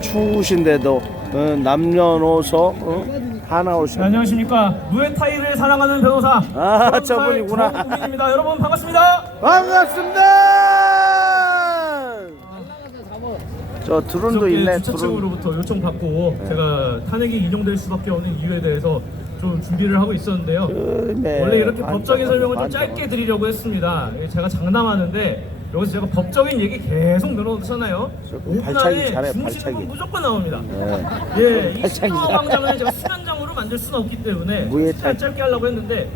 추우신데도 남녀노소 하나 오시. 안녕하십니까. 무에타이를 사랑하는 변호사. 저분이구나. 정국민입니다. 여러분 반갑습니다. 반갑습니다. 저 드론도 있네. 주최 측으로부터 요청받고 제가 탄핵이 인용될 수밖에 없는 이유에 대해서 좀 준비를 하고 있었는데요. 네. 원래 이렇게 법적인 설명을 좀 짧게 드리려고 했습니다. 제가 장담하는데 여기서 제가 법적인 얘기 계속 늘어놓잖아요. 5분 안에 주무시는 분 무조건 나옵니다. 예, 이 수영광장을 제가 수면장으로 만들 수는 없기 때문에 최대한 짧게 하려고 했는데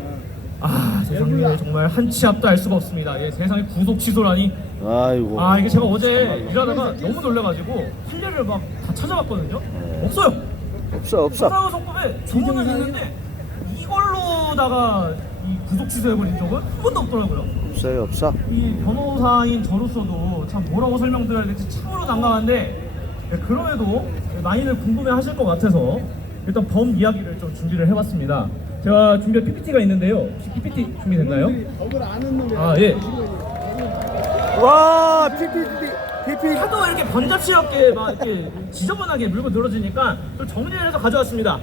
세상에 정말 한치 앞도 알 수가 없습니다. 예, 세상에 구속 취소라니. 아이고. 이게 제가 어제 일하다가 너무 놀래가지고 판례를 막 다 찾아봤거든요. 없어요. 없어. 사사고성법에 조문은 있는데 이걸로다가 이 구속 취소해버린 적은 한 번도 없더라고요. 없어. 이 변호사인 저로서도 참 뭐라고 설명드려야 될지 참으로 난감한데 그럼에도 많이들 궁금해하실 것 같아서 일단 범 이야기를 좀 준비를 해봤습니다. 제가 준비한 PPT가 있는데요. 혹시 PPT 준비됐나요? 예. 와, PPT. 하도 이렇게 번잡스럽게 막 이렇게 지저분하게 물고 늘어지니까 좀 정리를 해서 가져왔습니다.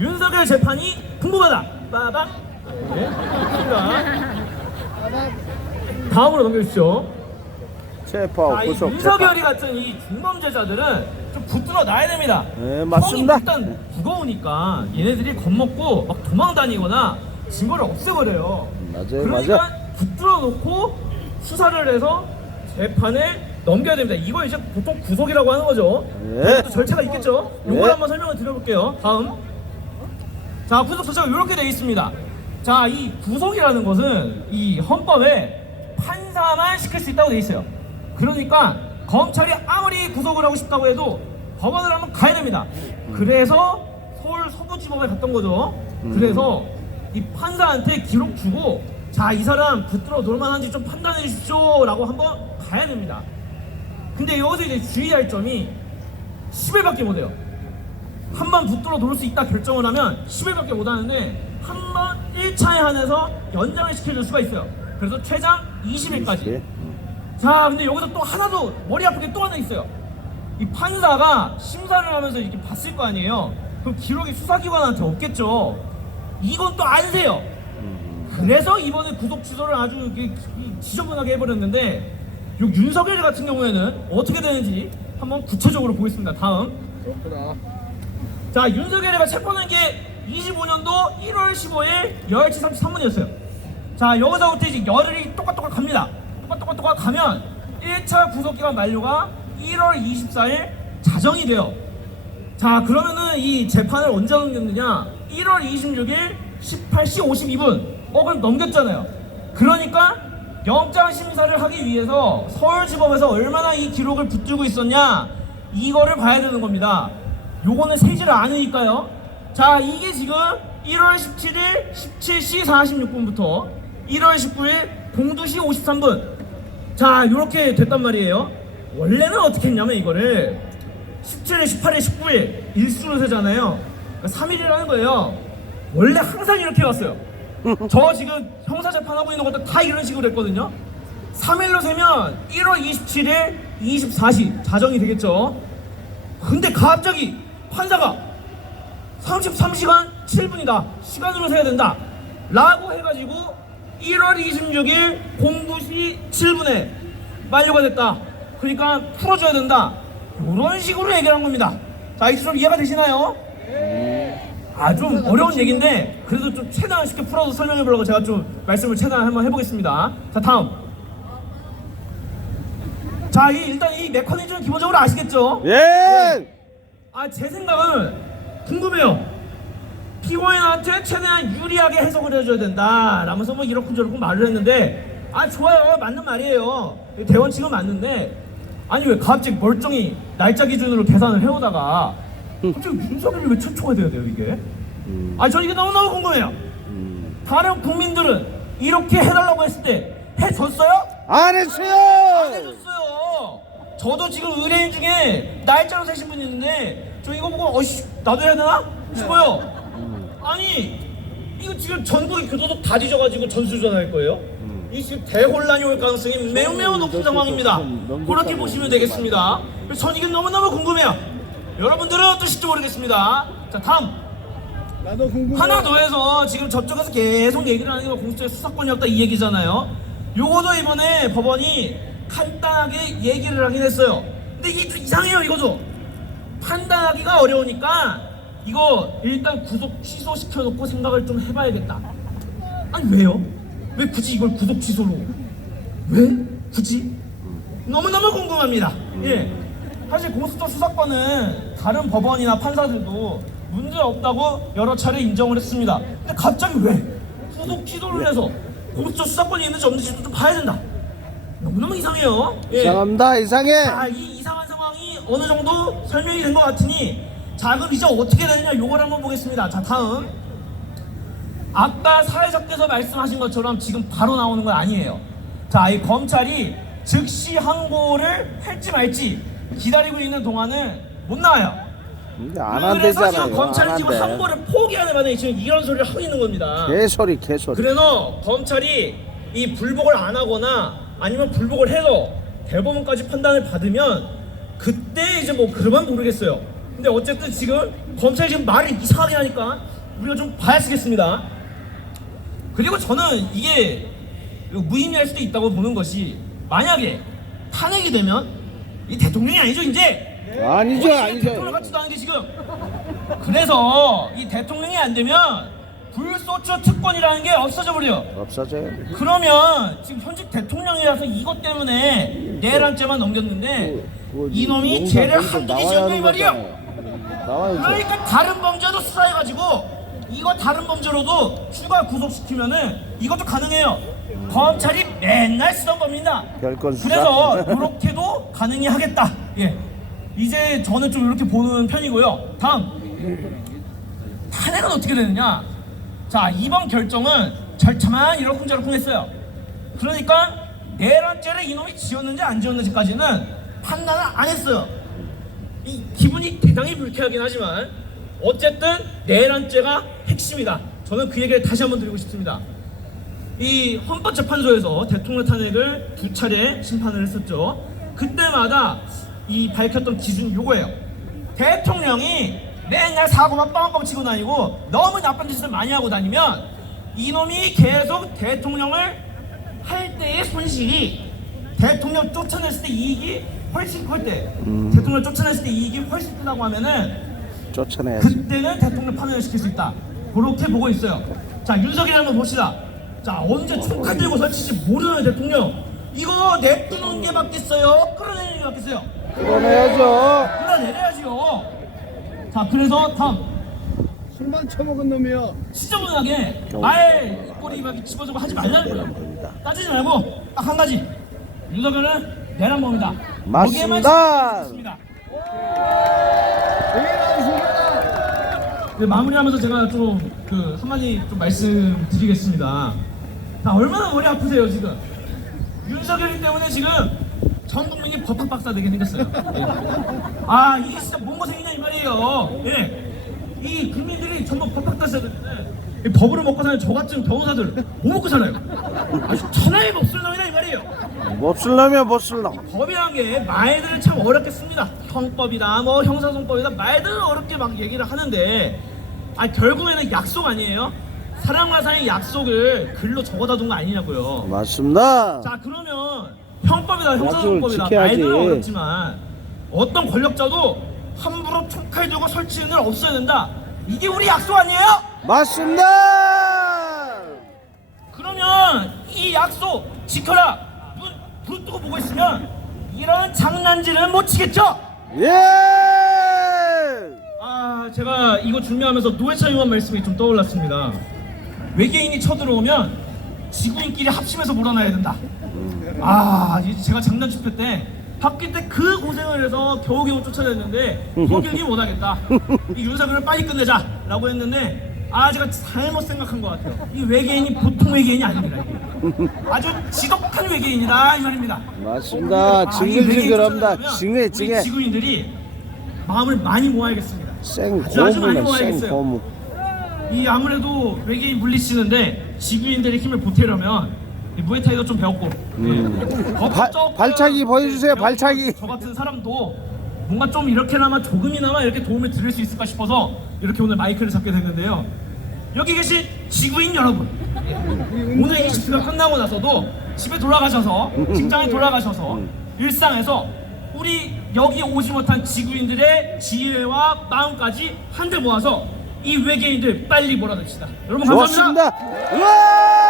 윤석열 재판이 궁금하다. 빠방. 네. 다음으로 넘겨주시죠. 체포 이 구속 윤석열이 같은 이 중범죄자들은 좀 붙들어 놔야 됩니다. 네, 맞습니다. 형이 일단 무거우니까 얘네들이 겁먹고 막 도망 다니거나 증거를 없애버려요. 그러니까 붙들어 놓고 수사를 해서 재판에 넘겨야 됩니다. 이걸 이제 보통 구속이라고 하는 거죠. 또 절차가 있겠죠. 이걸 한번 설명을 드려볼게요. 다음. 자, 구속 절차가 이렇게 되어 있습니다. 자, 이 구속이라는 것은 이 헌법에 판사만 시킬 수 있다고 되어 있어요. 그러니까 검찰이 아무리 구속을 하고 싶다고 해도 법원을 한번 가야 됩니다. 그래서 서울 서부지법에 갔던 거죠. 그래서 이 판사한테 기록 주고 자, 이 사람 붙들어 놓을 만한지 좀 판단해 주십시오 라고 한번 가야 됩니다. 근데 여기서 이제 주의할 점이 10일밖에 못 해요. 한 번 붙들어 놓을 수 있다 결정을 하면 10일밖에 못 하는데 한 번 1차에 한해서 연장을 시켜줄 수가 있어요. 그래서 최장 20일까지. 자, 근데 여기서 또 하나도 머리 아프게 또 하나 있어요. 이 판사가 심사를 하면서 이렇게 봤을 거 아니에요. 그 기록이 수사기관한테 없겠죠. 이건 또 안 세요. 그래서 이번에 구속 취소를 아주 이렇게 지저분하게 해버렸는데 요 윤석열 같은 경우에는 어떻게 되는지 한번 구체적으로 보겠습니다. 다음. 자, 윤석열이가 체포된 게 25년도 1월 15일 10시 33분이었어요. 자, 여기서부터 이제 열흘이 똑같 갑니다. 똑같 가면 1차 구속기간 만료가 1월 24일 자정이 돼요. 자, 그러면은 이 재판을 언제 넘겼느냐? 1월 26일 18시 52분. 그럼 넘겼잖아요. 그러니까 영장 심사를 하기 위해서 서울지법에서 얼마나 이 기록을 붙들고 있었냐? 이거를 봐야 되는 겁니다. 요거는 세지를 않으니까요. 자, 이게 지금 1월 17일 17시 46분부터 1월 19일 02시 53분. 자, 요렇게 됐단 말이에요. 원래는 어떻게 했냐면 이거를 17일, 18일, 19일 일수로 세잖아요. 그러니까 3일이라는 거예요. 원래 항상 이렇게 왔어요. 저 지금 형사재판하고 있는 것도 다 이런 식으로 했거든요. 3일로 세면 1월 27일 24시 자정이 되겠죠. 근데 갑자기 판사가 33시간 7분이다. 시간으로 세야 된다. 라고 해가지고 1월 26일 02시 7분에 만료가 됐다. 그러니까 풀어줘야 된다. 이런 식으로 얘기를 한 겁니다. 자, 이제 좀 이해가 되시나요? 좀 어려운 얘기인데 그래도 좀 최대한 쉽게 풀어서 설명해 보려고 제가 좀 말씀을 최대한 한번 해보겠습니다. 자, 다음. 자, 일단 이 메커니즘은 기본적으로 아시겠죠? 예. 제 생각은 궁금해요. 피고인한테 최대한 유리하게 해석을 해줘야 된다 라면서 뭐 이렇쿵저렇쿵 말을 했는데 좋아요. 맞는 말이에요. 대원칙은 맞는데 아니 왜 갑자기 멀쩡히 날짜 기준으로 계산을 해오다가 갑자기 윤석열이 왜 최초가 돼야 돼요 이게? 저 이게 너무너무 궁금해요. 다른 국민들은 이렇게 해달라고 했을 때 해줬어요? 안 했어요. 안 해줬어요. 저도 지금 의뢰인 중에 날짜로 세신 분이 있는데 저 이거 보고 나도 해야 되나 싶어요. 아니 이거 지금 전국의 교도소 다 뒤져가지고 전수조사할 거예요? 이 지금 대혼란이 올 가능성이 매우 높은 상황입니다. 그렇게 보시면 되겠습니다. 그래서 전 이게 너무너무 궁금해요. 여러분들은 어떠실지 모르겠습니다. 자, 다음. 나도 궁금해. 하나 더 해서 지금 저쪽에서 계속 얘기를 하는 게 공수처의 수사권이 없다 이 얘기잖아요. 요거도 이번에 법원이 간단하게 얘기를 하긴 했어요. 근데 이게 좀 이상해요. 이거도 판단하기가 어려우니까 이거 일단 구속 취소시켜놓고 생각을 좀 해봐야겠다. 아니 왜요? 왜 굳이 이걸 구속 취소로? 왜? 굳이? 너무너무 궁금합니다. 예. 사실 공수처 수사권은 다른 법원이나 판사들도 문제 없다고 여러 차례 인정을 했습니다. 근데 갑자기 왜 구속 취소를 해서 공수처 수사권이 있는지 없는지도 좀 봐야 된다. 너무너무 이상해요. 예. 이상합니다. 이상해. 자, 이 이상한 상황이 어느 정도 설명이 된 것 같으니 자, 그럼 이제 어떻게 되느냐 요걸 한번 보겠습니다. 자, 다음. 아까 사회자께서 말씀하신 것처럼 지금 바로 나오는 건 아니에요. 자, 이 검찰이 즉시 항고를 할지 말지 기다리고 있는 동안은 못 나와요. 근데 안 그래서 한대잖아요. 지금 검찰이 안 지금 한대. 항고를 포기하는 바람에 지금 이런 소리를 하고 있는 겁니다. 개소리. 그래서 검찰이 이 불복을 안 하거나 아니면 불복을 해서 대법원까지 판단을 받으면 그때 이제 뭐 그러면 모르겠어요. 근데 어쨌든 지금 검찰이 지금 말을 이상하게 하니까 우리가 좀 봐야겠습니다. 그리고 저는 이게 무의미할 수도 있다고 보는 것이 만약에 탄핵이 되면 이 대통령이 아니죠 이제. 아니죠. 대통령 같지도 않은 게 지금. 그래서 이 대통령이 안 되면 불소추 특권이라는 게 없어져 버려. 없어져요. 그러면 지금 현직 대통령이라서 이것 때문에 내란죄만 넘겼는데 이놈이 죄를 한두 개 지었네 이 말이에요. 나와야죠. 그러니까 다른 범죄도 수사해가지고 이거 다른 범죄로도 추가 구속시키면은 이것도 가능해요. 검찰이 맨날 쓰던 겁니다. 별건 수사. 그래서 이렇게도 가능히 하겠다. 예, 이제 저는 좀 이렇게 보는 편이고요. 다음 탄핵은 어떻게 되느냐? 자, 이번 결정은 절차만 이러쿵저러쿵 했어요. 그러니까 내란죄를 이놈이 지었는지 안 지었는지까지는 판단을 안 했어요. 이 기분이 대단히 불쾌하긴 하지만 어쨌든 내란죄가 핵심이다. 저는 그 얘기를 다시 한번 드리고 싶습니다. 이 헌법재판소에서 대통령 탄핵을 2차례 심판을 했었죠. 그때마다 이 밝혔던 기준이 요거예요. 대통령이 맨날 사고만 빵빵 치고 다니고 너무 나쁜 짓을 많이 하고 다니면 이놈이 계속 대통령을 할 때의 손실이 대통령 쫓아냈을 때 이익이 훨씬 클 때, 대통령 쫓아냈을 때 이익이 훨씬 크다고 하면은 쫓아내야지. 그때는 대통령 파면을 시킬 수 있다. 그렇게 보고 있어요. 자, 윤석열 한번 봅시다. 자, 언제 총칼 들고 설치지 모르는 대통령 이거 냅두는 게 맞겠어요? 끌어내는 게 맞겠어요? 끌어내야죠. 끌어내려야지요. 자, 그래서 다음 술만 처먹은 놈이요. 지저분하게 말 꼬리 막 집어주고 하지 말라는 거예요. 따지지 말고 딱 한 가지. 윤석열은 내란범이다. 맞습니다. 네, 마무리하면서 제가 좀 그 한마디 좀 말씀드리겠습니다. 자, 얼마나 머리 아프세요 지금? 윤석열이 때문에 지금 전 국민이 법학박사 되게 생겼어요. 예. 아, 이게 진짜 뭔 고생이냐 이 말이에요. 예. 이 국민들이 전부 법학박사들인데 법으로 먹고 사는 저 같은 변호사들 뭐 먹고 살아요? 아주 천하에 몹쓸 놈이다 이 말이에요. 몹쓸 놈이야 몹쓸 놈. 법이란 게 말들을 참 어렵게 씁니다. 형법이다, 뭐 형사소송법이다, 말들을 어렵게 막 얘기를 하는데, 아 결국에는 약속 아니에요? 사람과 사이의 약속을 글로 적어다 둔 거 아니냐고요. 맞습니다. 자, 그러면 형법이다, 형사소송법이다, 지켜야지. 말들은 어렵지만 어떤 권력자도 함부로 총칼 들고 설치는 없어야 된다. 이게 우리 약속 아니에요? 맞습니다. 그러면 이 약속 지켜라. 눈 뜨고 보고 있으면 이런 장난질은 못 치겠죠? 예. 아, 제가 이거 준비하면서 노회찬 의원 말씀이 좀 떠올랐습니다. 외계인이 쳐들어오면 지구인끼리 합심해서 몰아놔야 된다. 아, 제가 장난 집회 때 바뀔 때 그 고생을 해서 겨우겨우 쫓아냈는데 거기는 못하겠다. 이 윤석열을 빨리 끝내자 라고 했는데 아, 제가 잘못 생각한 것 같아요. 이 외계인이 보통 외계인이 아닙니다. 이게. 아주 지독한 외계인이다 이 말입니다. 맞습니다. 이 외계인 징글징글합니다. 쫓아내려면 징해 우리 징해. 지구인들이 마음을 많이 모아야겠습니다. 생 아주 많이 고무네 모아야겠어요. 생 고무. 이 아무래도 외계인 물리치는데 지구인들의 힘을 보태려면 이 무에타이도 좀 배웠고 발차기 보여주세요, 발차기. 저 같은 사람도 뭔가 좀 이렇게나마 조금이나마 이렇게 도움을 드릴 수 있을까 싶어서 이렇게 오늘 마이크를 잡게 됐는데요. 여기 계신 지구인 여러분, 오늘 이 집회가 끝나고 나서도 집에 돌아가셔서 직장에 돌아가셔서 일상에서 우리 여기 오지 못한 지구인들의 지혜와 마음까지 한데 모아서 이 외계인들 빨리 몰아냅시다. 여러분 감사합니다. 좋습니다. 우와!